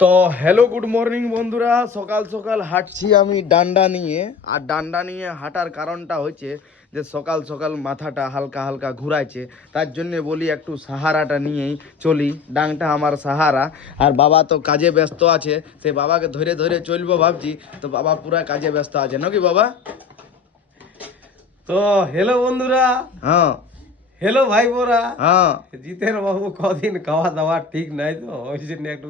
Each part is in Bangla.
তো হ্যালো গুড মর্নিং বন্ধুরা, সকাল সকাল হাঁটছি আমি ডান্ডা নিয়ে। আর ডান্ডা নিয়ে হাঁটার কারণটা হচ্ছে যে সকাল সকাল মাথাটা হালকা হালকা ঘুরাইছে, তার জন্য বলি একটু সাহারাটা নিয়েই চলি। ডাংটা আমার সাহারা। আর বাবা তো কাজে ব্যস্ত আছে, সে বাবাকে ধরে ধরে চলবো ভাবছি, তো বাবা পুরা কাজে ব্যস্ত আছে নাকি বাবা? তো হ্যালো বন্ধুরা, হ্যাঁ হ্যালো ভাই বোরা। হ্যাঁ জিতের বাবু কদিন খাওয়া দাওয়া ঠিক নাই, তো ওই জন্য একটু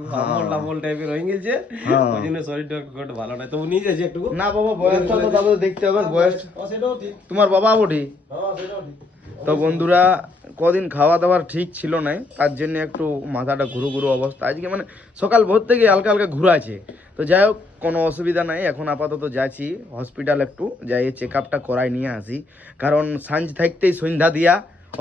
আমল টাইপের হয়ে গেছে। হ্যাঁ। ওই জন্য শরীরটা একটু ভালো নাই, তো নিয়ে যাচ্ছি একটু। না বাবা, বয়সটা তো তারপরে দেখতে হবে, বয়স সেটাও ঠিক। তোমার বাবা বটি। সেটাও ঠিক। তো বন্ধুরা, কদিন খাওয়া দাওয়ার ঠিক ছিল না, তার জন্য একটু মাথাটা ঘুরু ঘুরু অবস্থা আজকে, মানে সকাল ভোর থেকে হালকা হালকা ঘুরাছে। তো যাই হোক, কোনো অসুবিধা নাই। এখন আপাতত যাচ্ছি হসপিটাল, একটু যাই চেক আপটা করাই নিয়ে আসি, কারণ সাঁঝ থাকতেই সন্ধ্যা দিয়া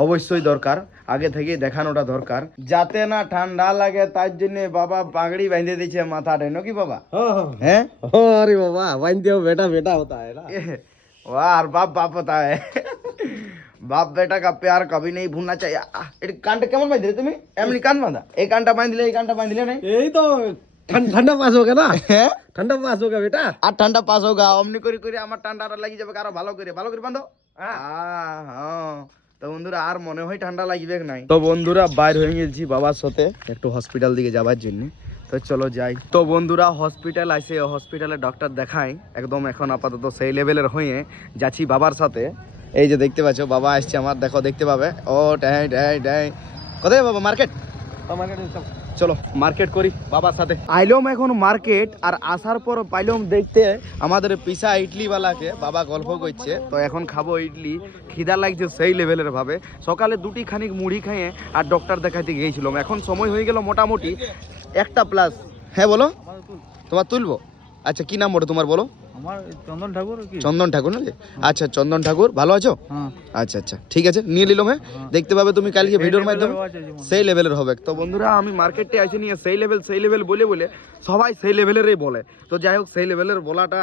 অবশ্যই দরকার, আগে থেকেই দেখানোটা দরকার, যাতে না ঠান্ডা লাগে। তার জন্য বাবা পাগড়ি বেঁধে দিয়েছে মাথাটা, নাকি বাবা? হ্যাঁ, अरे बाबा वाइंदे हो बेटा बेटा होता है ना। वाह, और बाप बाप होता है। বাপ বেটা কা প্যার কবি নেই ভুলনা চাই। এটা কানটা কেমন বাঁধলে তুমি? এমনি কান বাঁধা, এই কানটা বাঁধলে, এই কানটা বাঁধলে নাই। यही तो ठंडा पास हो गया ना। হ্যাঁ, ठंडा पास हो गया बेटा। আর ঠান্ডা পাস হোক, অমনি করে করে আমার ঠান্ডাটা লাগি যাবে। আরো ভালো করে বাঁধো। হ্যাঁ, তো বন্ধুরা আর মনে হয় ঠান্ডা লাগবে নাই। তো বন্ধুরা, বাইর হয়ে গেছি বাবার সাথে একটু হসপিটাল দিকে যাবার জন্য। তো চলো যাই। তো বন্ধুরা, হসপিটাল আসে, হসপিটালে ডক্টর দেখাই একদম। এখন আপাতত সেই লেভেলের হয়ে যাচ্ছি বাবার সাথে। এই যে দেখতে পাচ্ছ বাবা আসছে আমার, দেখো দেখতে পাবে। ও ট্যাঁ ট্যাঁ ট্যাঁ, কোথায় বাবা? মার্কেট। চলো মার্কেট করি বাবার সাথে। আইলাম এখন মার্কেট, আর আসার পর পাইলাম দেখতে আমাদের পিসা ইডলিওয়ালাকে। বাবা গল্প করছে, তো এখন খাবো ইডলি। খিদা লাগছে সেই লেভেলের ভাবে। সকালে দুটি খানিক মুড়ি খাইয়ে আর ডক্টর দেখাইতে গিয়েছিলাম। এখন সময় হয়ে গেল মোটামুটি 1:00+। হ্যাঁ বলো, তোমার তুলবো? আচ্ছা, কি নাম বলো তোমার, বলো? আমার চন্দন ঠাকুর। কি চন্দন ঠাকুর নাকি? আচ্ছা, চন্দন ঠাকুর, ভালো আছো? হ্যাঁ। আচ্ছা আচ্ছা, ঠিক আছে, নিয়ে নিলাম। হ্যাঁ, দেখতে পাবে তুমি কালকে ভিডিওর মাধ্যমে, সেই লেভেলের হবে। তো বন্ধুরা, আমি মার্কেটে আসে নিয়ে সেই লেভেল বলে বলে সবাই সেই লেভেলেরই বলে। তো যাই হোক, সেই লেভেলের বলাটা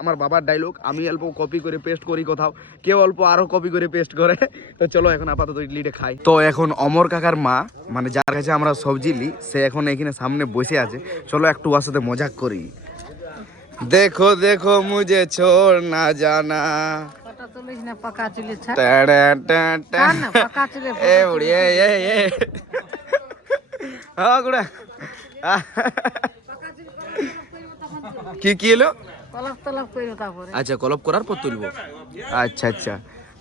আমার বাবার ডায়লগ। আমি অল্প কপি করে পেস্ট করি কোথাও, কেউ অল্প আরো কপি করে পেস্ট করে। তো চলো এখন আপাতত ইডলিটা খাই। তো এখন অমর কাকার মা, মানে যার কাছে আমরা সবজি লি, সে এখন এখানে সামনে বসে আছে। চলো একটু ওর সাথে মজাক করি। देखो देखो मुझे छोड़ ना जाना। पता चलिस ना पका चले छ टा टा टा। ना पका चले ए बुढ़िया, ये हाँ गुड़ा কি এলো? তলব তলব কইরো তারপরে। আচ্ছা, কলপ করার পর তুলবো। আচ্ছা আচ্ছা।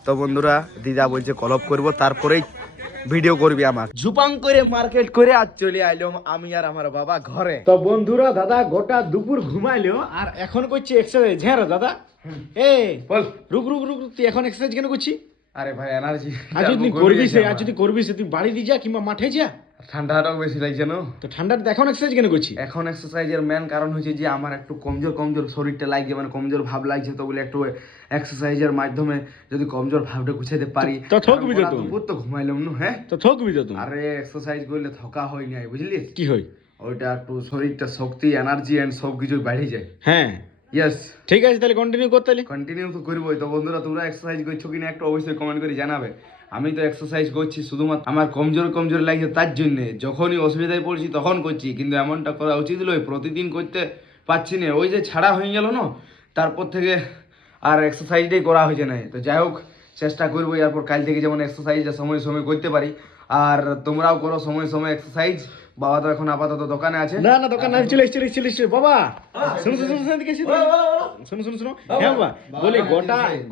তো বন্ধুরা, দিদা বলছে কলপ করব, তারপরেই ভিডিও করবি আমার। ঝুপাং করে মার্কেট করে আজ চলে আইলাম আমি আর আমার বাবা ঘরে। তো বন্ধুরা, দাদা গোটা দুপুর ঘুমাইলো আর এখন করছি এক্সারসাইজ। হ্যাঁ রে দাদা, বল। রুক রুক রুক, তুই এখন এক্সারসাইজ কেন করছিস? আরে ভাই, এনার্জি আজ যদি করবি তুই বাড়িতে যা কিংবা মাঠে যা। ঠান্ডাটাও বেশি লাগছে না তো ঠান্ডাটা এখন এক্সারসাইজ কেন করছিস? এখন এক্সারসাইজের মেন কারণ হচ্ছে যে আমার একটু কমজোর শরীরটা লাগছে, মানে কমজোর ভাব লাগছে। তো বলে একটু এক্সারসাইজের মাধ্যমে যদি কমজোর ভাবটা গুছাতে পারি। তো থকবি তো তুই। দুপুর তো ঘুমাইলাম না। হ্যাঁ, তো থকবি তো তুই। আরে এক্সারসাইজ করলে থকা হয় নাই, বুঝলি? কি হয়? ওইটা একটু শরীরটা শক্তি, এনার্জি এন্ড সব কিছু বেড়ে যায়। হ্যাঁ, ইয়েস, ঠিক আছে, তাহলে কন্টিনিউ কর। তাহলে কন্টিনিউ তো করবোই। তো বন্ধুরা, তোমরা এক্সারসাইজ করছো কিনা একটু অবশ্যই কমেন্ট করে জানাবে। আমি তো এক্সারসাইজ করছি শুধুমাত্র আমার কমজোর লাগছে, তার জন্য যখনই অসুবিধায় পড়ছি তখন করছি। কিন্তু এমনটা করা উচিত নয়, প্রতিদিন করতে পারছি না। ওই যে ছাড়া হয়ে গেল না, তারপর থেকে আর এক্সারসাইজটাই করা হয়েছে না। তো যাই হোক, চেষ্টা করবো এরপর কাল থেকে যেমন এক্সারসাইজটা সময় সময় করতে পারি। আর তোমরাও করো সময় সময় এক্সারসাইজ। বাবা তো এখন আপাতত দোকানে আছে। না না, দোকান চলে এসছে বাবা। শুনো শুনো শুনো এদিকে এসে শুনো শুনো শুনো। হ্যাঁ বাবা, বলি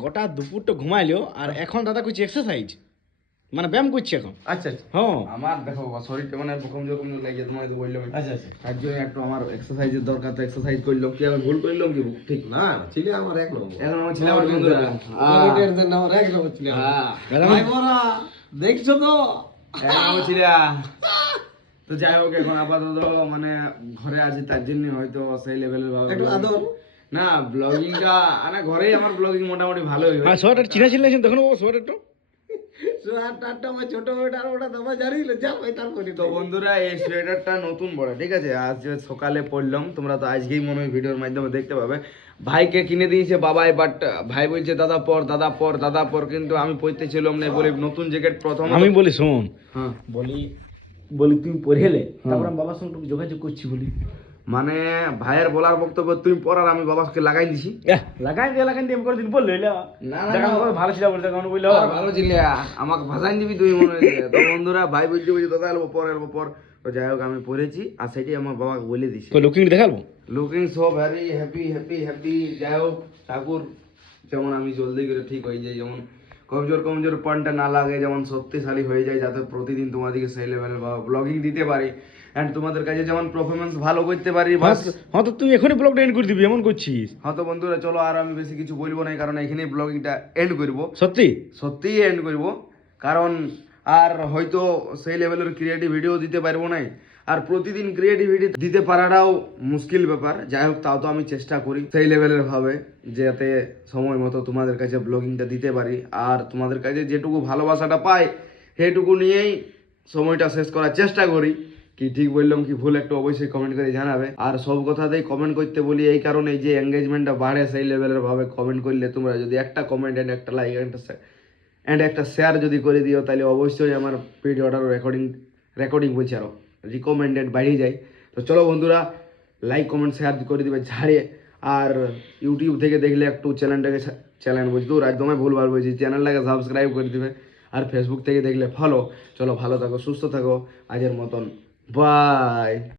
গোটা দুপুরটা ঘুমাইলো আর এখন দাদা করছি এক্সারসাইজ, মানে ব্যায়াম করছি এখন। আচ্ছা আচ্ছা। হ্যাঁ, আমার দেখো বাবা, শরীরটা মানে কমজোর লাগে, তোমায় তো বললাম। আচ্ছা আচ্ছা। তার জন্য একটু আমার এক্সারসাইজের দরকার। তো এক্সারসাইজ করলাম, কি আমি ভুল করলাম কি? ঠিক না ছেলে আমার এক নম্বর। এখন আমার ছেলে আমার বন্ধুরা আমার এক নম্বর ছেলে। দাদা ভাই বোনা, দেখছো তো? আমার ছেলে। তো যাই হোক, এখন আপাতত মানে ঘরে আছি, তার জন্য হয়তো সেই লেভেলের ভাবে একটু আদর। না ব্লগিংটা, মানে ঘরেই আমার ব্লগিং মোটামুটি ভালোই হয়। হ্যাঁ, সোয়েটার চিনা দেখো না সোয়েটারটা। সোয়েটারটা আমার ছোট সোয়েটার, ওটা তোমার জানিস যা ভাই তারপরে। তো বন্ধুরা, এই সোয়েটারটা নতুন বড়, ঠিক আছে? আজ যে সকালে পড়লাম, তোমরা তো আজকেই মনে হয় ভিডিওর মাধ্যমে দেখতে পাবে। ভাইকে কিনে দিয়েছে বাবাই, বাট ভাই বলছে দাদা পর, কিন্তু আমি পড়তেছিলাম না। বলি নতুন জ্যাকেট প্রথম। আমি বলি শোন, হ্যাঁ বলি তুই পড়েলে তারপর আমি বাবার সঙ্গে একটু যোগাযোগ করছি বলি। মানে ভাইয়ের বলার বক্তব্য তুমি পড়ার আমি বাবাকে লাগাই দিছি। লাগাই দিয়ে আমি করে দিন বললো না, না। ভালো ছিল বলতে কারণ বললো আর ভালো ছিল, আমাকে ভাষাই দিবি তুই মনে হয়েছে। তো বন্ধুরা ভাই বলছি দাদা এলবো পর। তো যাই হোক আমি পড়েছি আর সেটাই আমার বাবাকে বলে দিছি। লুকিং দেখাবো। Looking so very happy. যাই হোক ঠাকুর যেমন আমি জলদি করে ঠিক হয়ে যাই, যেমন কমজোর পয়েন্টটা না লাগে, যেমন শক্তিশালী হয়ে যায়, যাতে প্রতিদিন তোমাদেরকে সেই লেভেলের ব্লগিং দিতে পারি অ্যান্ড তোমাদের কাছে যেমন পারফরমেন্স ভালো করতে পারি। বাস হ্যাঁ তো তুই এখনই ব্লগটা এন্ড করে দিবি এমন করছিস? হ্যাঁ তো বন্ধুরা চলো আর আমি বেশি কিছু বলবো না, কারণ এখানেই ব্লগিংটা এন্ড করবো। সত্যিই এন্ড করব, কারণ আর হয়তো সেই লেভেলের ক্রিয়েটিভ ভিডিও দিতে পারবো না, আর প্রতিদিন ক্রিয়েটিভিটি দিতে পারাটাও মুশকিল ব্যাপার। যাই হোক তাও তো আমি চেষ্টা করি সেই লেভেলের ভাবে, যাতে সময় মতো তোমাদের কাছে ব্লগিংটা দিতে পারি, আর তোমাদের কাছে যেটুকু ভালোবাসাটা পাই সেটুকু নিয়েই সময়টা শেষ করার চেষ্টা করি। কি ঠিক বললাম কি ভুল একটু অবশ্যই কমেন্ট করে জানাবে। আর সব কথাতেই কমেন্ট করতে বলি এই কারণে, যে এঙ্গেজমেন্টটা বাড়ে সেই লেভেলের ভাবে কমেন্ট করলে, তোমরা যদি একটা কমেন্ট এন্ড একটা লাইক এন্ড একটা শেয়ার যদি করে দিও, তাহলে অবশ্যই আমার ভিডিওটার রেকর্ডিং বলছি আরও রিকমেন্ডেড বাড়িয়ে যায়। তো চলো বন্ধুরা লাইক কমেন্ট শেয়ার করে দিবে ছাড়িয়ে, আর ইউটিউব থেকে দেখলে একটু চ্যানেল বুঝতো একদমই ভুলভাল বলছি, চ্যানেলটাকে সাবস্ক্রাইব করে দিবে, আর ফেসবুক থেকে দেখলে ফলো। চলো ভালো থাকো, সুস্থ থাকো, আজের মতন বাই।